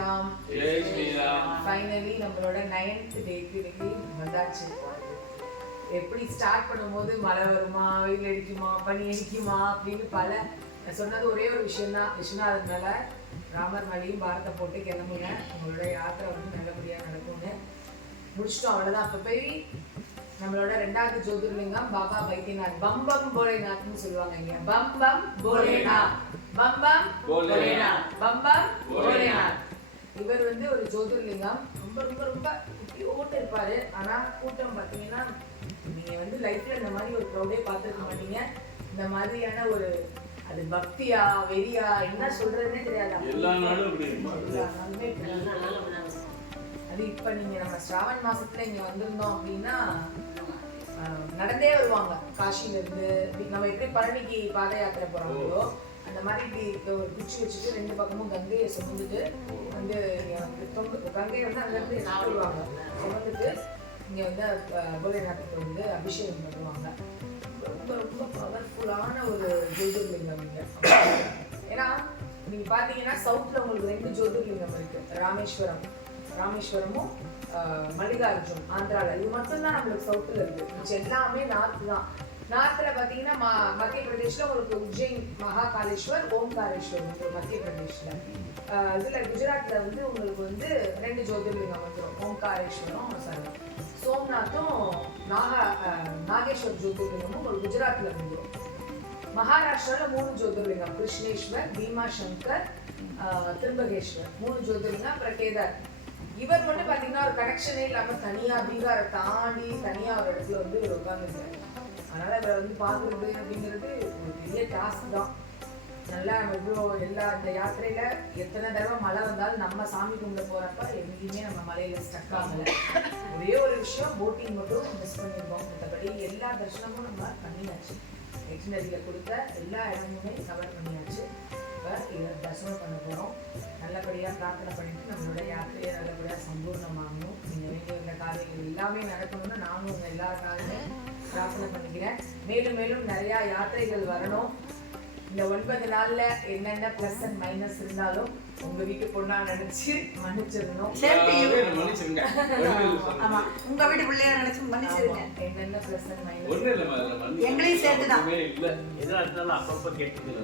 ஸ்ரீராம் ஜெய் ஸ்ரீராம் ஃபைனலி நம்மளோட நைன்த் டேக்கு இன்னைக்கு வந்தாச்சு. எப்படி ஸ்டார்ட் பண்ணும்போது மழை வருமா வெயில் அடிக்குமா பனி அடிக்குமா அப்படின்னு பல சொன்னது ஒரே ஒரு விஷயம் தான் விஸ்வநாதன் மேல ராமர் மலையும் பாரத்தை போட்டு கிளம்புங்க. உங்களோட யாத்திரை வந்து நல்லபடியாக நடக்கும்னு முடிச்சிட்டோம். அவ்வளோதான் அப்போ போய் நம்மளோட ரெண்டாவது ஜோதிர்லிங்கம் பாபா பைத்தியநாத் பம் பம் போலேநாத்னு சொல்லுவாங்க இங்க. பம் பம் போலேநாத். பம் பம் போலேநாத். பம் பம் போலேநாத். இவர் வந்து ஒரு ஜோதிர்லிங்கம். ரொம்ப ரொம்ப ரொம்ப குட்டியோட்டு இருப்பாரு. ஆனா கூட்டம் பார்த்தீங்கன்னா நீங்க வந்து லைஃப்ல இந்த மாதிரி ஒரு க்ரௌடே பார்த்துருக்க மாட்டீங்க. இந்த மாதிரியான ஒரு அது பக்தியா வெறியா என்ன சொல்றதுன்னே தெரியாது? எல்லா அது இப்ப நீங்க நம்ம ஸ்ராவன் மாசத்துல இங்க வந்திருந்தோம் அப்படின்னா நடந்தே வருவாங்க. இப்படி நம்ம எப்படி பழனிக்கு பாத யாத்திரை போறாங்களோ அந்த மாதிரி இப்படி ஒரு குச்சி வச்சுட்டு ரெண்டு பக்கமும் கங்கையை சுமந்துட்டு வந்து தொங்கு கங்கையை வந்து அங்கேருந்து இருந்து வருவாங்க. சுமந்துட்டு இங்க வந்து அஹ், வந்து அபிஷேகம் பண்ணுவாங்க. ரொம்ப ரொம்ப பவர்ஃபுல்லான ஒரு ஜோதிர்லிங்கம் இங்க. ஏன்னா நீங்கள் பார்த்தீங்கன்னா சவுத்தில் உங்களுக்கு ரெண்டு ஜோதிர்லிங்கம் இருக்குது ராமேஸ்வரம். ராமேஸ்வரமும் மல்லிகார்ஜுன் ஆந்திரால. இது மட்டும்தான் நம்மளுக்கு சவுத்துல இருக்கு. மிச்சம் எல்லாமே நார்த்து தான். நார்த்தில் பார்த்தீங்கன்னா ம- மத்திய பிரதேஷில் உங்களுக்கு உஜ்ஜைன் மகாகாலேஸ்வர் ஓம்காரேஸ்வர் வந்து மத்திய பிரதேஷில் இதில் குஜராத்தில் வந்து உங்களுக்கு வந்து ரெண்டு ஜோதிர்லிங்கம் வந்துடும் ஓம்காரேஸ்வரம் சரணம் சோம்நாத்தும் நாகா நாகேஸ்வர் ஜோதிர்லிங்கமும் உங்களுக்கு குஜராத்தில் வந்துடும் மகாராஷ்டிராவில் மூணு ஜோதிர்லிங்கம் கிருஷ்ணேஸ்வர் பீமா சங்கர் திரும்பகேஸ்வர். மூணு ஜோதிர்லிங்கம் அப்புறம் கேதார். இவர் மட்டும் பார்த்தீங்கன்னா ஒரு கனெக்ஷனே இல்லாமல் தனியாக பீகாரை தாண்டி தனியாக ஒரு இடத்துல வந்து இவர் உட்காந்துருக்காரு அதனால் இவரை வந்து பாக்குறது அப்படிங்கிறது ஒரு பெரிய டாஸ்க் தான். நல்லா நம்ம இவ்வளோ எல்லா இந்த யாத்திரையில் எத்தனை தடவை மழை வந்தாலும் நம்ம சாமி கும்பிட போகிறப்ப எங்கேயுமே நம்ம மலையில் ஸ்டக் ஆகல. ஒரே ஒரு விஷயம் போட்டிங் மட்டும் மிஸ் பண்ணியிருக்கோம் மற்றபடி எல்லா தரிசனமும் நம்ம பண்ணியாச்சு. எக்ஸ்னரியில் கொடுத்த எல்லா இடமுமே கவர் பண்ணியாச்சு. இப்போ இதை தரிசனம் பண்ண போகிறோம் நல்லபடியாக பிரார்த்தனை பண்ணிட்டு நம்மளோட யாத்திரையை நல்லபடியாக சம்பூர்ணமாகணும் நீங்கள் வேண்டிய இந்த காரியங்கள் எல்லாமே நடக்கணும்னா நானும் உங்கள் எல்லாருக்காகவே பிரார்த்தனை பண்ணிக்கிறேன். மேலும் மேலும் நிறையா யாத்திரைகள் வரணும். இந்த ஒன்பது நாள்ல என்னென்ன ப்ளஸ் அண்ட் மைனஸ் இருந்தாலும் உங்க வீட்டு பொண்ணா நினைச்சு மன்னிச்சிடணும். ஆமா. உங்க வீட்டு பிள்ளையா நினைச்சு மன்னிச்சிருங்க. என்னென்ன ப்ளஸ் அண்ட் மைனஸ் எங்களையும் சேர்த்துதான். எதுவா இருந்தாலும் அப்பப்ப கேட்டுக்கிறது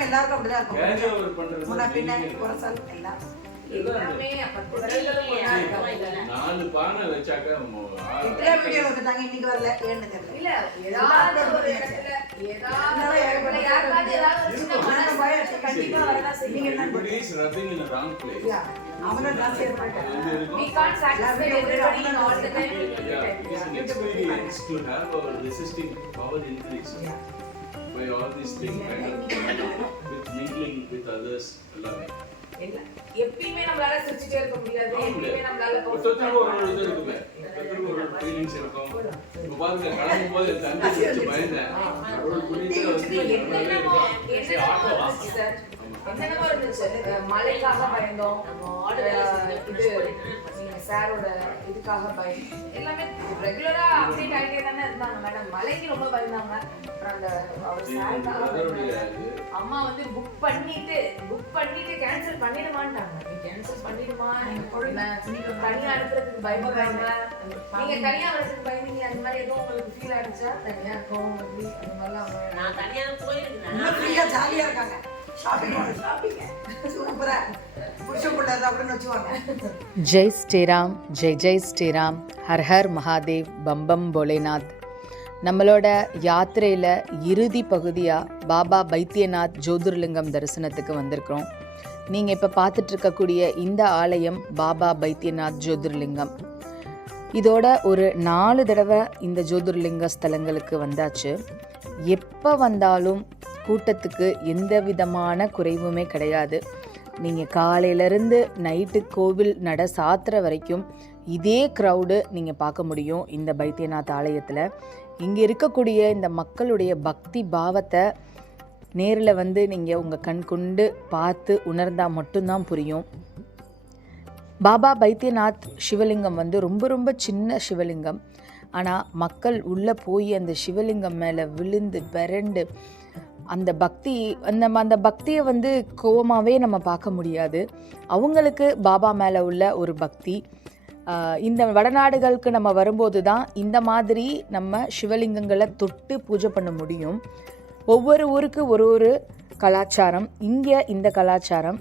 எல்லாருக்கும் அப்படிதான் இருக்கும். முன்ன பின்ன. குறைசால் எல்லாம். நாலு பானை வச்சாக்கா இன்னைக்கு வரல ஏன்னு தெரியல இல்ல ஏதாவது ஒரு இடத்துல ஏதாவது யாருக்காவது ஏதாவது கண்டிப்பா வரதான் டான்ஸ் அது ஏற்பட்டாங்க வந்து இருக்கும். we can't satisfy everybody in all the time Yeah, it is an experience to have our resisting power increased Yeah. by all these things kind of with mingling with others எல்லாமே இல்ல எப்பயுமே நம்மளால சிரிச்சுட்டே இருக்க முடியாது எப்பயுமே நம்மளால இருக்கும். பாருங்க கிளம்பும் போது தண்ணி குடிச்சு பயந்தேன். என்னென்னமோ? இருந்துச்சு மழைக்காக பயந்தோம். இது சாரோட இதுக்காக பயம் எல்லாமே ரெகுலரா அப்டேட் ஆகிட்டே தானே இருந்தாங்க மேடம் மழைக்கு ரொம்ப பயந்தாங்க. அப்புறம் அந்த அவர் சாருக்காக அம்மா வந்து புக் பண்ணிட்டு புக் பண்ணிட்டு கேன்சல் பண்ணிடுமான்ட்டாங்க. நீ கேன்சல் பண்ணிடுமா? நீங்க கொடுங்க தனியா அனுப்புறதுக்கு பயப்படுறாங்க. நீங்க தனியா வரதுக்கு பயந்தீங்க அந்த மாதிரி எதுவும் உங்களுக்கு ஃபீல் ஆயிடுச்சா? தனியா இருக்கோம் அப்படி அந்த மாதிரிலாம் நான் தனியா போயிருக்கேன் இன்னும் ஃப்ரீயா ஜாலியா இருக்காங்க. ஷாப்பிங் ஷாப்பிங் சூப்பரா. ஜெய் ஸ்ரீராம் ஜெய் ஜெய் ஸ்ரீராம். ஹர் ஹர் மகாதேவ் பம்பம் போலேநாத். நம்மளோட யாத்திரையில் இறுதி பகுதியாக பாபா பைத்தியநாத் ஜோதிர்லிங்கம் தரிசனத்துக்கு வந்திருக்கிறோம். நீங்கள் இப்போ பார்த்துட்டு இருக்கக்கூடிய இந்த ஆலயம் பாபா பைத்தியநாத் ஜோதிர்லிங்கம். இதோட ஒரு நாலு தடவை இந்த ஜோதிர்லிங்க ஸ்தலங்களுக்கு வந்தாச்சு. எப்போ வந்தாலும் கூட்டத்துக்கு எந்த விதமான குறைவுமே கிடையாது. நீங்கள் காலையிலேருந்து நைட்டு கோவில் நட சாத்துற வரைக்கும் இதே க்ரௌடு நீங்கள் பார்க்க முடியும் இந்த பைத்தியநாத் ஆலயத்தில். இங்கே இருக்கக்கூடிய இந்த மக்களுடைய பக்தி பாவத்தை நேரில் வந்து நீங்கள் உங்கள் கண் கொண்டு பார்த்து உணர்ந்தால் மட்டும்தான் புரியும். பாபா பைத்தியநாத் சிவலிங்கம் வந்து ரொம்ப ரொம்ப சின்ன சிவலிங்கம். ஆனால் மக்கள் உள்ளே போய் அந்த சிவலிங்கம் மேலே விழுந்து பிறண்டு அந்த பக்தி நம்ம அந்த பக்தியை வந்து கோவமாகவே நம்ம பார்க்க முடியாது. அவங்களுக்கு பாபா மேலே உள்ள ஒரு பக்தி. இந்த வடநாடுகளுக்கு நம்ம வரும்போது தான் இந்த மாதிரி நம்ம சிவலிங்கங்களை தொட்டு பூஜை பண்ண முடியும். ஒவ்வொரு ஊருக்கு ஒரு ஒரு கலாச்சாரம். இங்கே இந்த கலாச்சாரம்.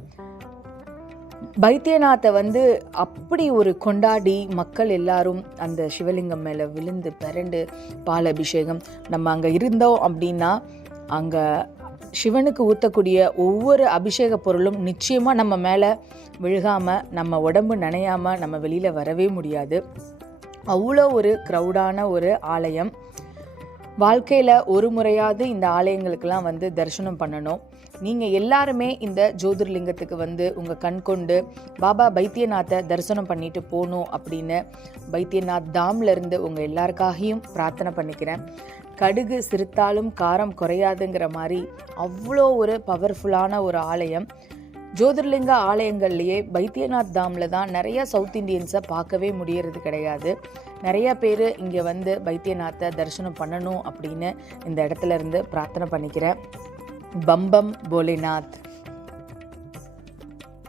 பைத்தியநாத்தை வந்து அப்படி ஒரு கொண்டாடி மக்கள் எல்லாரும் அந்த சிவலிங்கம் மேலே விழுந்து பிறண்டு பால் அபிஷேகம் நம்ம அங்கே இருந்தோம் அப்படின்னா அங்கே சிவனுக்கு ஊற்றக்கூடிய ஒவ்வொரு அபிஷேக பொருளும் நிச்சயமாக நம்ம மேலே விழுகாமல் நம்ம உடம்பு நனையாமல் நம்ம வெளியில் வரவே முடியாது. அவ்வளோ ஒரு க்ரௌடான ஒரு ஆலயம். வாழ்க்கையில் ஒரு முறையாவது இந்த ஆலயங்களுக்கெல்லாம் வந்து தரிசனம் பண்ணணும். நீங்கள் எல்லாருமே இந்த ஜோதிர்லிங்கத்துக்கு வந்து உங்கள் கண் கொண்டு பாபா பைத்தியநாத்தை தரிசனம் பண்ணிட்டு போகணும் அப்படின்னு பைத்தியநாத் தாம்ல இருந்து உங்கள் எல்லாருக்காகியும் பிரார்த்தனை பண்ணிக்கிறேன். கடுகு சிறுத்தாலும் காரம் குறையாதுங்கிற மாதிரி அவ்வளோ ஒரு பவர்ஃபுல்லான ஒரு ஆலயம். ஜோதிர்லிங்க ஆலயங்கள்லேயே பைத்தியநாத் தாமில் தான் நிறைய சவுத் இந்தியன்ஸை பார்க்கவே முடியறது கிடையாது. நிறைய பேர் இங்கே வந்து பைத்தியநாத்தை தரிசனம் பண்ணணும் அப்படின்னு இந்த இடத்துல இருந்து பிரார்த்தனை பண்ணிக்கிறேன் பம்பம் போலேநாத்.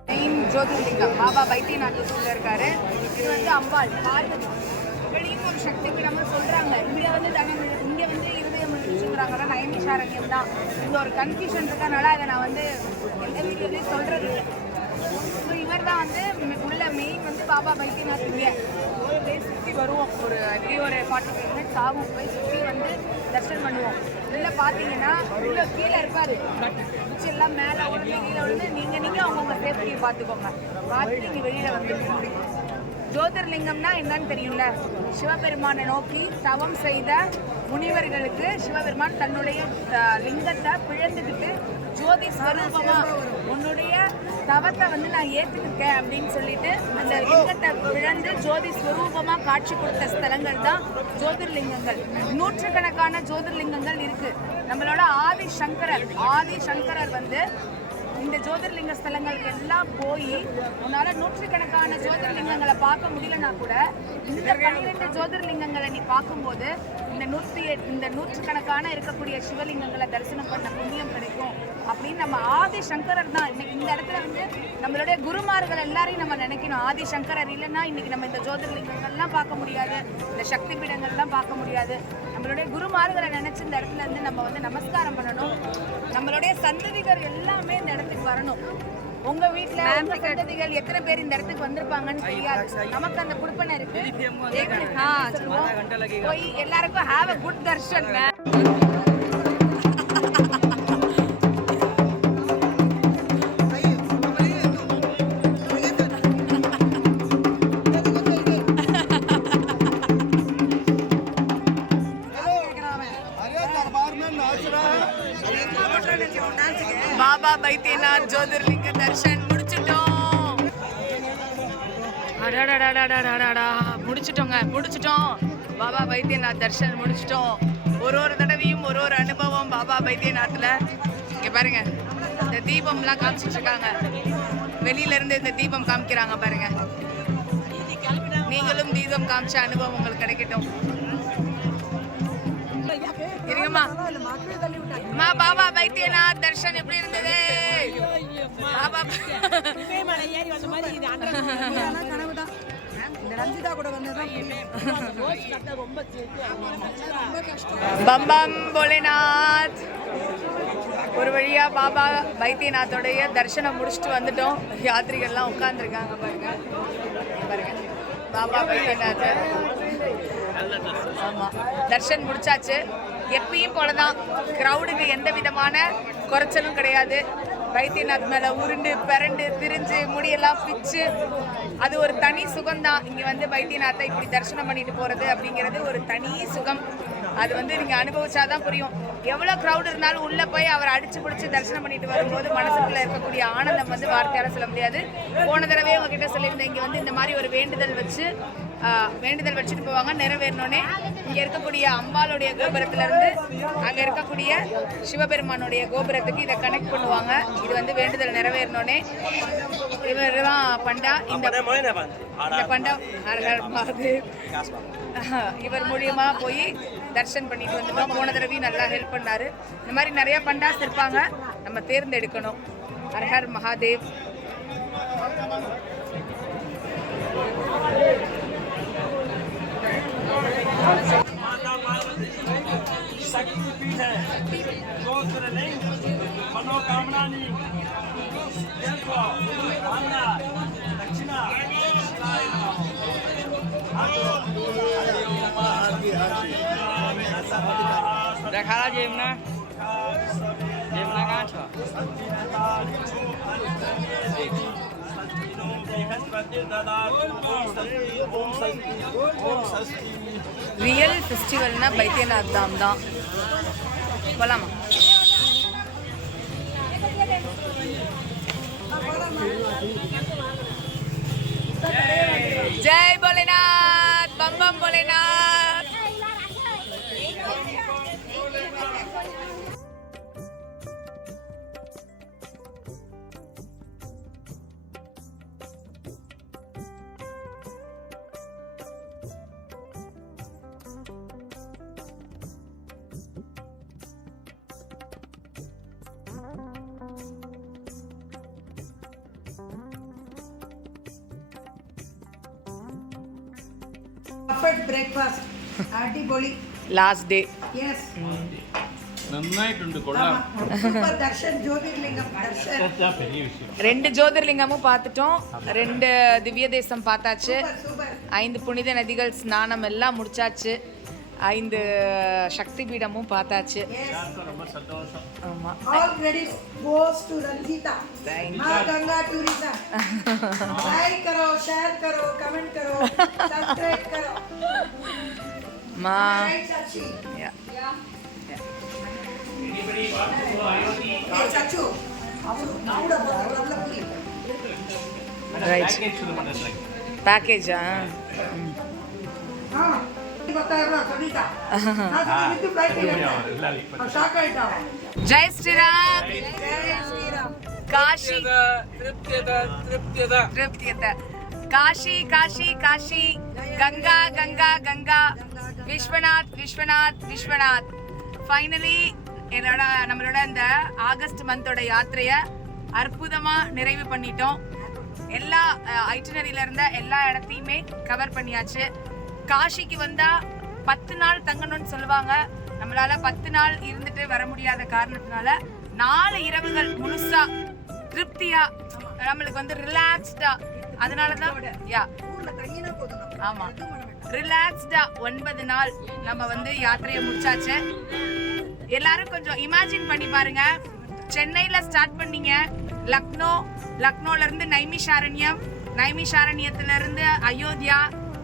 மெயின் ஜோதிர்லிங்கம் பாபா பைத்தியநாத் உள்ள இருக்காரு. இது வந்து அம்பாள் பார்வதி. இவளையும் ஒரு சக்தி பீடம்னு சொல்றாங்க. இங்க வந்து தனம் சொல்றாங்க. நயனிஷாரண்யம் தான். இந்த ஒரு கன்ஃபியூஷன் இருக்கனால அதை நான் வந்து எந்த வீடியோலையும் சொல்கிறது இல்லை. ஸோ இவர் தான் வந்து உள்ள மெயின் வந்து பாபா பைத்தியநாத் இங்கே ஒரு டே சுற்றி வருவோம். ஒரு எப்படி ஒரு ஃபார்ட்டி ஃபைவ் மினிட்ஸ் ஆகும். போய் சுற்றி வந்து தர்ஷன் பண்ணுவோம். உள்ள பார்த்தீங்கன்னா உள்ள கீழே இருப்பார். எல்லாம் மேலே விழுந்து கீழே விழுந்து நீங்கள் நீங்கள் அவங்கவுங்க சேஃப்டியை பார்த்துக்கோங்க பார்த்து நீங்கள் வெளியில் வந்து ஜோதிர்லிங்கம்னா என்னன்னு தெரியும்ல? சிவபெருமானை நோக்கி தவம் செய்த முனிவர்களுக்கு சிவபெருமான் தன்னுடைய லிங்கத்தை பிழந்துக்கிட்டு ஜோதி ஸ்வரூபமா உன்னுடைய தவத்தை வந்து நான் ஏற்றுக்கிட்டேன் அப்படின்னு சொல்லிட்டு அந்த லிங்கத்தை பிழந்து ஜோதி ஸ்வரூபமா காட்சி கொடுத்த ஸ்தலங்கள் தான் ஜோதிர்லிங்கங்கள். நூற்றுக்கணக்கான ஜோதிர்லிங்கங்கள் இருக்கு. நம்மளோட ஆதி சங்கரர் ஆதி சங்கரர் வந்து இந்த ஜோதிர்லிங்க ஸ்தலங்களுக்கு எல்லாம் போய் உன்னால நூற்றுக்கணக்கான ஜோதிர்லிங்கங்களை பார்க்க முடியலனா கூட இந்த பன்னிரெண்டு ஜோதிர்லிங்கங்களை நீ பார்க்கும்போது இந்த நூற்றி இந்த நூற்றுக்கணக்கான இருக்கக்கூடிய சிவலிங்கங்களை தரிசனம் பண்ண புண்ணியம் கிடைக்கும் அப்படின்னு நம்ம ஆதி சங்கரர் தான். இன்னைக்கு இந்த இடத்துல வந்து நம்மளுடைய குருமார்கள் எல்லாரையும் நம்ம நினைக்கணும். ஆதி சங்கரர் இல்லைன்னா இன்னைக்கு நம்ம இந்த ஜோதிர்லிங்கங்கள்லாம் பார்க்க முடியாது. இந்த சக்தி பீடங்கள்லாம் பார்க்க முடியாது. நம்மளுடைய குருமார்களை நினைச்சு இந்த இடத்துல இருந்து நம்ம வந்து நமஸ்காரம் பண்ணணும். நம்மளுடைய சந்ததிகள் எல்லாமே இந்த இடத்துக்கு வரணும். உங்க வீட்ல உங்க சந்ததிகள் எத்தனை பேர் இந்த இடத்துக்கு வந்திருப்பாங்கன்னு தெரியாது. நமக்கு அந்த குடுப்பனை இருக்கு. போய் எல்லாருக்கும் ஹாவ் அ குட் தர்ஷன் அடாடாடாடாடா. முடிச்சிட்டோங்க முடிச்சிட்டோம். பாபா பைத்தியநாத் தர்ஷன் முடிச்சிட்டோம். ஒரு ஒரு தடவையும் ஒரு ஒரு அனுபவம் பாபா பைத்தியநாத்தில் இங்கே பாருங்க இந்த தீபம்லாம் காமிச்சிட்டு இருக்காங்க. வெளியிலேருந்து இந்த தீபம் காமிக்கிறாங்க பாருங்க. நீங்களும் தீபம் காமிச்ச அனுபவம் உங்களுக்கு கிடைக்கட்டும். இருங்கம்மா. அம்மா பாபா பைத்தியநாத் தர்ஷன் எப்படி இருந்தது? பாபா ரஞ்சிதா கூட வந்ததுதான் பம்பம் போலேநாத். ஒரு வழியா பாபா பைத்தியநாத்தோடைய தரிசனம் முடிச்சுட்டு வந்துட்டோம். யாத்திரிகள்லாம் உட்காந்துருக்காங்க பாருங்க. பாருங்க. பாபா பைத்தியநாத் ஆமா. தர்ஷன் முடிச்சாச்சு. எப்பயும் போலதான். க்ரௌடுக்கு எந்த விதமான குறைச்சலும் கிடையாது. வைத்தியநாத் மேல உருண்டு பிறண்டு திரிஞ்சு முடியெல்லாம் பிச்சு அது ஒரு தனி சுகம்தான் இங்க வந்து வைத்தியநாத்தை இப்படி தரிசனம் பண்ணிட்டு போறது அப்படிங்கிறது ஒரு தனி சுகம். அது வந்து நீங்க அனுபவிச்சாதான் புரியும். எவ்வளவு க்ரௌட் இருந்தாலும் உள்ள போய் அவரை அடிச்சு பிடிச்சி தரிசனம் பண்ணிட்டு வரும்போது மனசுக்குள்ள இருக்கக்கூடிய ஆனந்தம் வந்து வார்த்தையால சொல்ல முடியாது. போன தடவை உங்ககிட்ட சொல்லியிருந்தேன் இங்க வந்து இந்த மாதிரி ஒரு வேண்டுதல் வச்சு வேண்டுதல் வச்சுட்டு போவாங்க நிறைவேறினோடனே இங்க இருக்கக்கூடிய அம்பாளுடைய கோபுரத்துல இருந்து அங்கே இருக்கக்கூடிய சிவபெருமானுடைய கோபுரத்துக்கு இதை கனெக்ட் பண்ணுவாங்க. இது வந்து வேண்டுதல் நிறைவேறினோடனே இவர் தான் பண்டா. இந்த இந்த பண்டா ஹர் ஹர் மகாதேவ் இவர் மூலியமா போய் தர்ஷன் பண்ணிட்டு வந்துட்டோம். போன தடவையும் நல்லா ஹெல்ப் பண்ணாரு. இந்த மாதிரி நிறைய பண்டாஸ் இருப்பாங்க. நம்ம தேர்ந்தெடுக்கணும். ஹர் மகாதேவ். शक्ति पीठ है। गोत्र नहीं। मनोकामना भावना दक्षिणा। देखा जेमना जेमना कहाँ छो? ரியல் ஃபெஸ்டிவல்னால் பைத்தியநாத் தான் Volamos. பர்ஃபெக்ட் பிரேக்ஃபாஸ்ட் அடிபொலி லாஸ்ட் டே எஸ் ரெண்டு ஜோதிர்லிங்கமும் பார்த்துட்டோம். ரெண்டு திவ்ய தேசம் பார்த்தாச்சு ஐந்து புனித நதிகள் ஸ்நானம் எல்லாம் முடிச்சாச்சு. ஐந்து சக்தி பீடமும் பார்த்தாச்சு ரைட் பேக்கேஜா ஜெய் ஸ்ரீராம் காஷி ತೃಪ್ತಿಯತ காஷி காஷி ಕಾಶಿ கங்கா கங்கா ಗಂಗಾ விஸ்வநாத் விஸ்வநாத் விஸ்வநாத் ஃபைனலி என்னோட நம்மளோட இந்த ஆகஸ்ட் மந்தோட யாத்திரையை அற்புதமாக நிறைவு பண்ணிட்டோம் எல்லா ஐட்டினரியில இருந்த எல்லா இடத்தையுமே கவர் பண்ணியாச்சு காஷிக்கு வந்தா பத்து நாள் தங்கணும்னு சொல்லுவாங்க. நம்மளால பத்து நாள் இருந்துட்டு வர முடியாத காரணத்தினால நாலு இரவுகள் முழுசா திருப்தியா நம்மளுக்கு வந்து ரிலாக்ஸ்டா அதனால தான் யா. ஆமா. ரிலாக்ஸ்டா ஒன்பது நாள் நம்ம வந்து யாத்திரையை முடிச்சாச்சு. எல்லாரும் கொஞ்சம் இமேஜின் பண்ணி பாருங்க. சென்னையில ஸ்டார்ட் பண்ணீங்க. லக்னோ லக்னோல இருந்து நைமிஷாரண்யம் நைமிஷாரண்யத்துல இருந்து அயோத்தியா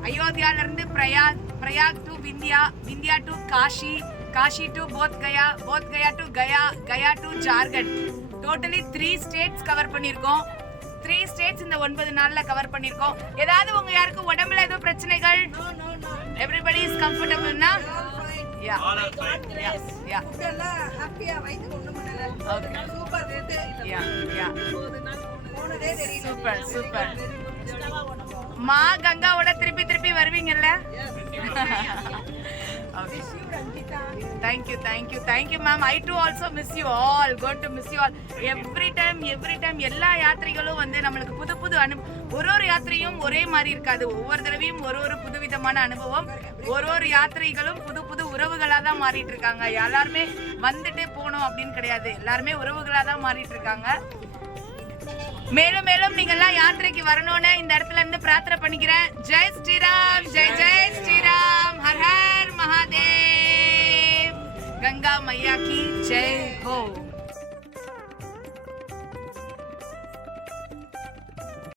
அயோத்தியால இருந்து Prayag Prayag to Vindhya Vindhya to Kashi Kashi to Bodh Gaya Bodh Gaya to Gaya Gaya to Jharkhand. Totally three states cover பண்ணியிருக்கோம். த்ரீ ஸ்டேட்ஸ் இந்த ஒன்பது நாள்ல கவர் பண்ணியிருக்கோம். ஏதாவது உங்க யாருக்கும் உடம்புல ஏதோ பிரச்சனைகள்? எவ்ரிபடி இஸ் கம்ஃபர்டபுள்னா யா சூப்பர் சூப்பர் மா கங்காவோட திருப்பி திருப்பி வருவீங்கல்ல? Thank you thank you thank you ma'am I too also miss you all got to miss you all every time every time எல்லா யாத்திரைகளும் வந்து நம்மளுக்கு புது புது அனு ஒரு ஒரு யாத்திரையும் ஒரே மாதிரி இருக்காது. ஒவ்வொரு தடவையும் ஒரு ஒரு புதுவிதமான அனுபவம். ஒரு ஒரு யாத்திரைகளும் புது புது உறவுகளாக தான் மாறிட்டு இருக்காங்க. எல்லாருமே வந்துட்டு போகணும் அப்படின்னு கிடையாது. எல்லாருமே உறவுகளாக தான் மாறிட்டு இருக்காங்க. மேலும் மேலும் நீங்கள்லாம் யாத்திரைக்கு வரணும்னு இந்த இடத்துல இருந்து பிரார்த்தனை பண்ணிக்கிறேன். ஜெய் ஸ்ரீராம் ஜெய் ஜெய் ஸ்ரீராம். ஹர் ஹர் மகாதேவ். கங்கா மையா கி ஜெய் ஹோ.